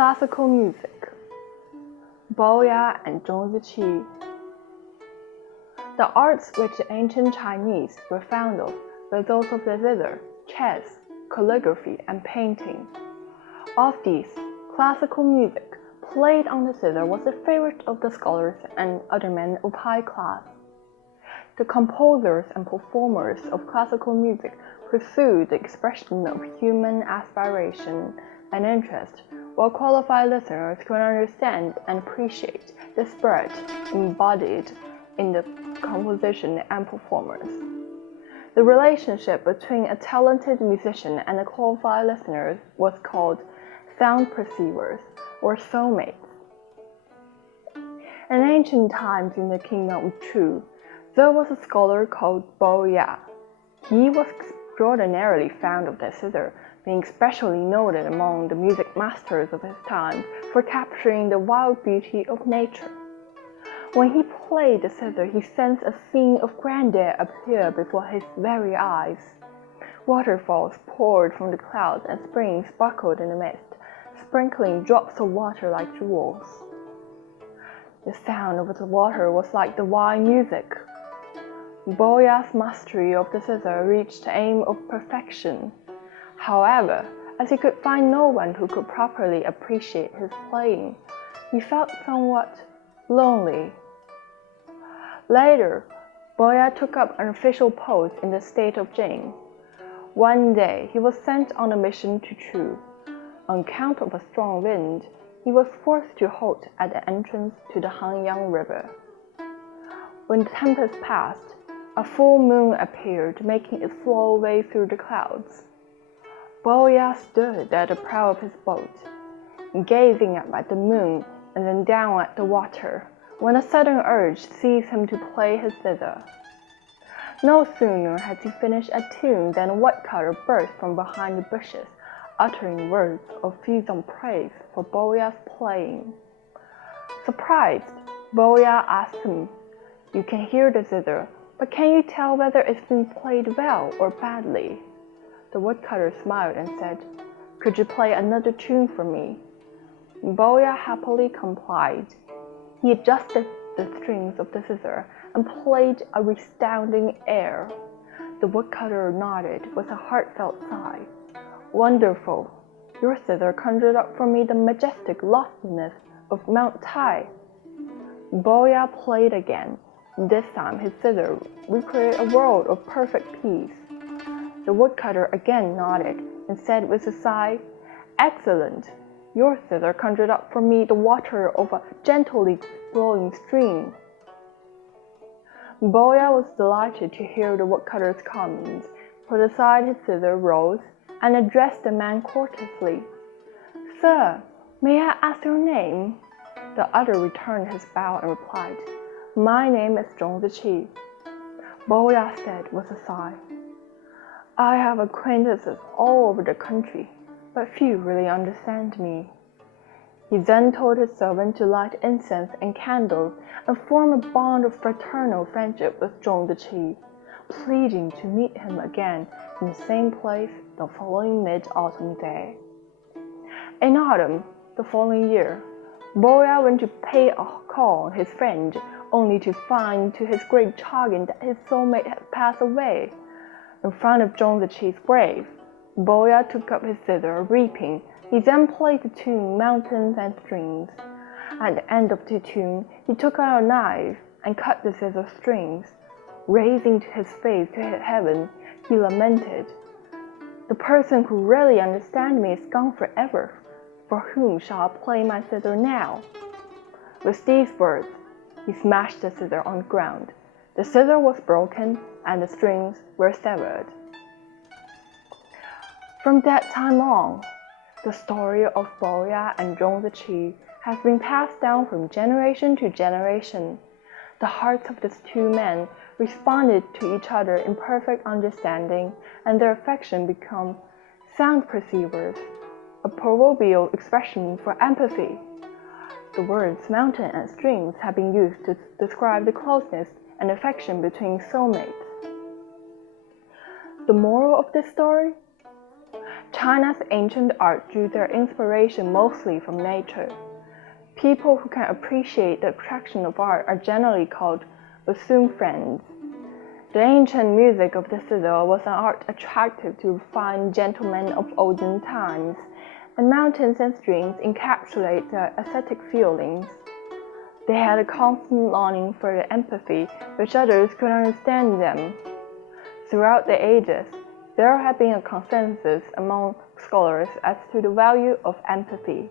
Classical music. Boya and Zhong Ziqi. The arts which the ancient Chinese were fond of were those of the zither, chess, calligraphy, and painting. Of these, classical music played on the zither was the favorite of the scholars and other men of high class. The composers and performers of classical music pursued the expression of human aspiration and interest, while qualified listeners could understand and appreciate the spirit embodied in the composition and performance. The relationship between a talented musician and a qualified listener was called sound perceivers or soulmates. In ancient times in the kingdom of Chu, there was a scholar called Boya. He was extraordinarily fond of the zither, being especially noted among the music masters of his time for capturing the wild beauty of nature. When he played the zither, he sensed a scene of grandeur appear before his very eyes. Waterfalls poured from the clouds and springs sparkled in the mist, sprinkling drops of water like jewels. The sound of the water was like divine music. Boya's mastery of the zither reached the aim of perfection. However, as he could find no one who could properly appreciate his playing, he felt somewhat lonely. Later, Boya took up an official post in the state of Zhong. One day, he was sent on a mission to Chu. On account of a strong wind, he was forced to halt at the entrance to the Yangge River. When the tempest passed, a full moon appeared, making its slow way through the clouds. Boya stood at the prow of his boat, gazing up at the moon and then down at the water, when a sudden urge seized him to play his zither. No sooner had he finished a tune than a woodcutter burst from behind the bushes, uttering words of fearsome praise for Boya's playing. Surprised, Boya asked him, "You can hear the zither, but can you tell whether it's been played well or badly?" The woodcutter smiled and said, "Could you play another tune for me?" Boya happily complied. He adjusted the strings of the zither and played a resounding air. The woodcutter nodded with a heartfelt sigh. "Wonderful! Your zither conjured up for me the majestic loftiness of Mount Tai." Boya played again. This time his zither recreated a world of perfect peace. The woodcutter again nodded and said with a sigh, "Excellent! Your zither conjured up for me the water of a gently flowing stream." Boya was delighted to hear the woodcutter's comments, put aside his zither, rose, and addressed the man courteously. "Sir, may I ask your name?" The other returned his bow and replied, "My name is Zhong Ziqi." Boya said with a sigh, "I have acquaintances all over the country, but few really understand me." He then told his servant to light incense and candles and form a bond of fraternal friendship with Zhong Ziqi, pleading to meet him again in the same place the following mid-autumn day. In autumn, the following year, Boya went to pay a call on his friend, only to find to his great chagrin that his soulmate had passed away. In front of Zhong Ziqi's grave, Boya took up his zither, weeping. He then played the tune Mountains and Streams. At the end of the tune, he took out a knife and cut the zither strings. Raising his face to heaven, he lamented, "The person who really understands me is gone forever. For whom shall I play my zither now?" With these words, he smashed the zither on the ground. The zither was broken and the strings were severed. From that time on, the story of Boya and Zhong Ziqi has been passed down from generation to generation. The hearts of these two men responded to each other in perfect understanding, and their affection became sound perceivers, a proverbial expression for empathy. The words mountain and streams have been used to describe the closeness and affection between soulmates. The moral of this story? China's ancient art drew their inspiration mostly from nature. People who can appreciate the attraction of art are generally called bosom friends. The ancient music of the citadel was an art attractive to refined gentlemen of olden times, and mountains and streams encapsulate their ascetic feelings. They had a constant longing for the empathy which others could understand them. Throughout the ages, there had been a consensus among scholars as to the value of empathy.